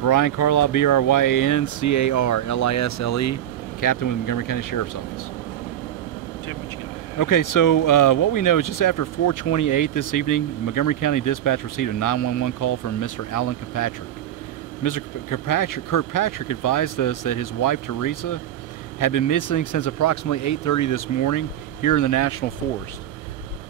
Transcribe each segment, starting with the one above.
Brian Carlisle, B-R-Y-A-N-C-A-R-L-I-S-L-E, Captain with Montgomery County Sheriff's Office. Jim, what you got? Okay, so what we know is just after 4:28 this evening, Montgomery County Dispatch received a 911 call from Mr. Alan Kirkpatrick. Mr. Kirkpatrick advised us that his wife, Teresa, had been missing since approximately 8:30 this morning here in the National Forest.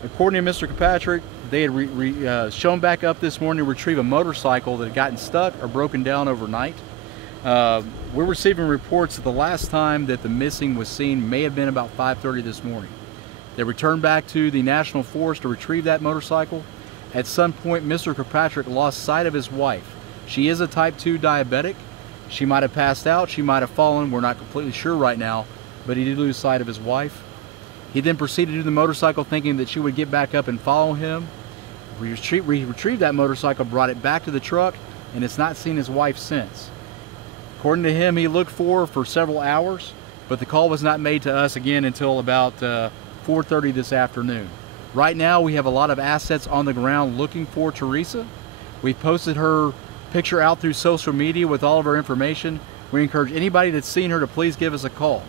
According to Mr. Kirkpatrick, they had shown back up this morning to retrieve a motorcycle that had gotten stuck or broken down overnight. We're receiving reports that the last time that the missing was seen may have been about 5:30 this morning. They returned back to the National Forest to retrieve that motorcycle. At some point, Mr. Kirkpatrick lost sight of his wife. She is a type 2 diabetic. She might have passed out, she might have fallen, we're not completely sure right now, but he did lose sight of his wife. He then proceeded to the motorcycle thinking that she would get back up and follow him. We retrieved that motorcycle, brought it back to the truck, and it's not seen his wife since. According to him, he looked for her for several hours, but the call was not made to us again until about 4:30 this afternoon. Right now, we have a lot of assets on the ground looking for Teresa. We posted her picture out through social media with all of her information. We encourage anybody that's seen her to please give us a call.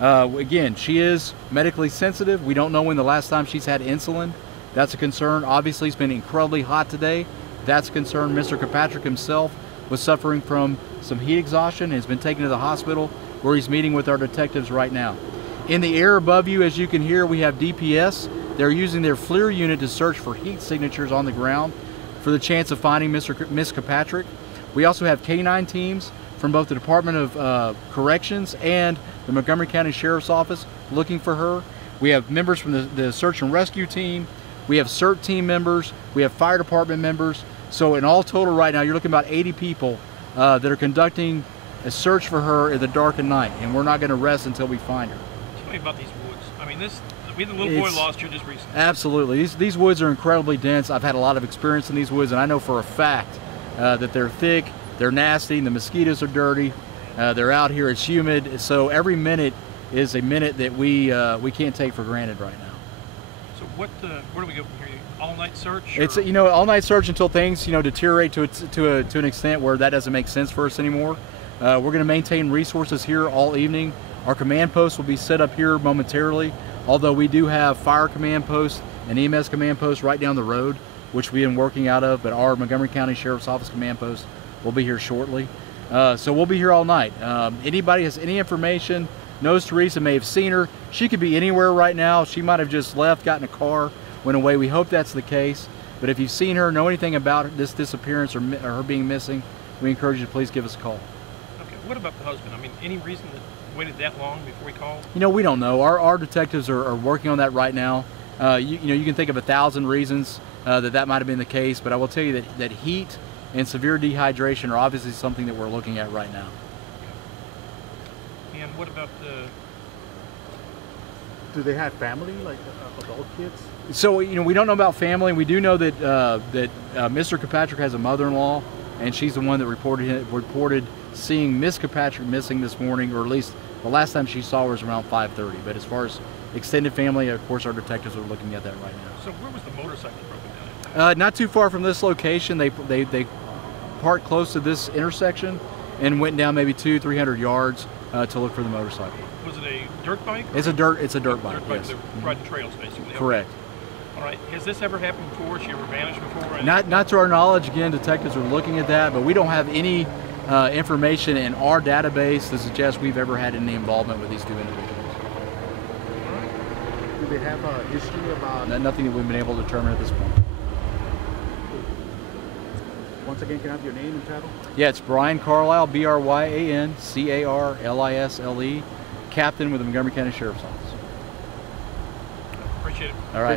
Again, she is medically sensitive. We don't know when the last time she's had insulin. That's a concern. Obviously, it's been incredibly hot today. That's a concern. Mr. Kirkpatrick himself was suffering from some heat exhaustion and has been taken to the hospital where he's meeting with our detectives right now. In the air above you, as you can hear, we have DPS. They're using their FLIR unit to search for heat signatures on the ground for the chance of finding Miss Kirkpatrick. We also have K9 teams from both the Department of Corrections and the Montgomery County Sheriff's Office looking for her. We have members from the search and rescue team. We have CERT team members. We have fire department members. So in all total right now, you're looking about 80 people that are conducting a search for her in the dark of night, and we're not going to rest until we find her. Tell me about these woods. I mean, we had the little boy lost here just recently. Absolutely. These woods are incredibly dense. I've had a lot of experience in these woods, and I know for a fact that they're thick, they're nasty, and the mosquitoes are dirty. They're out here, it's humid, so every minute is a minute that we can't take for granted right now. So where do we go from here? All-night search? It's all-night search until things deteriorate to an extent where that doesn't make sense for us anymore. We're going to maintain resources here all evening. Our command post will be set up here momentarily, although we do have fire command posts and EMS command posts right down the road, which we've been working out of, but our Montgomery County Sheriff's Office command post will be here shortly. So we'll be here all night. Anybody has any information, knows Teresa, may have seen her. She could be anywhere right now. She might have just left, got in a car, went away. We hope that's the case. But if you've seen her, know anything about this disappearance or her being missing, we encourage you to please give us a call. Okay, what about the husband? I mean, any reason that waited that long before we called? We don't know. Our detectives are working on that right now. You can think of 1,000 reasons that might have been the case, but I will tell you that heat and severe dehydration are obviously something that we're looking at right now. Okay. And what about do they have family, like adult kids? So we don't know about family. We do know that Mr. Kirkpatrick has a mother-in-law, and she's the one that reported seeing Miss Kirkpatrick missing this morning, or at least the last time she saw her was around 5:30. But as far as extended family, of course, our detectives are looking at that right now. So where was the motorcycle broken down? Not too far from this location. They parked close to this intersection and went down maybe 200-300 yards to look for the motorcycle. Was it a dirt bike? It's a dirt bike. Yes. They're riding trails, basically. Correct. All right. Has this ever happened before? Has she ever vanished before? Not to our knowledge. Again, detectives are looking at that, but we don't have any information in our database to suggest we've ever had any involvement with these two individuals. All right. Do they have a history about? Nothing that we've been able to determine at this point. Once again, can I have your name and title? Yeah, it's Brian Carlisle, BRYANCARLISLE, Captain with the Montgomery County Sheriff's Office. Appreciate it. All right.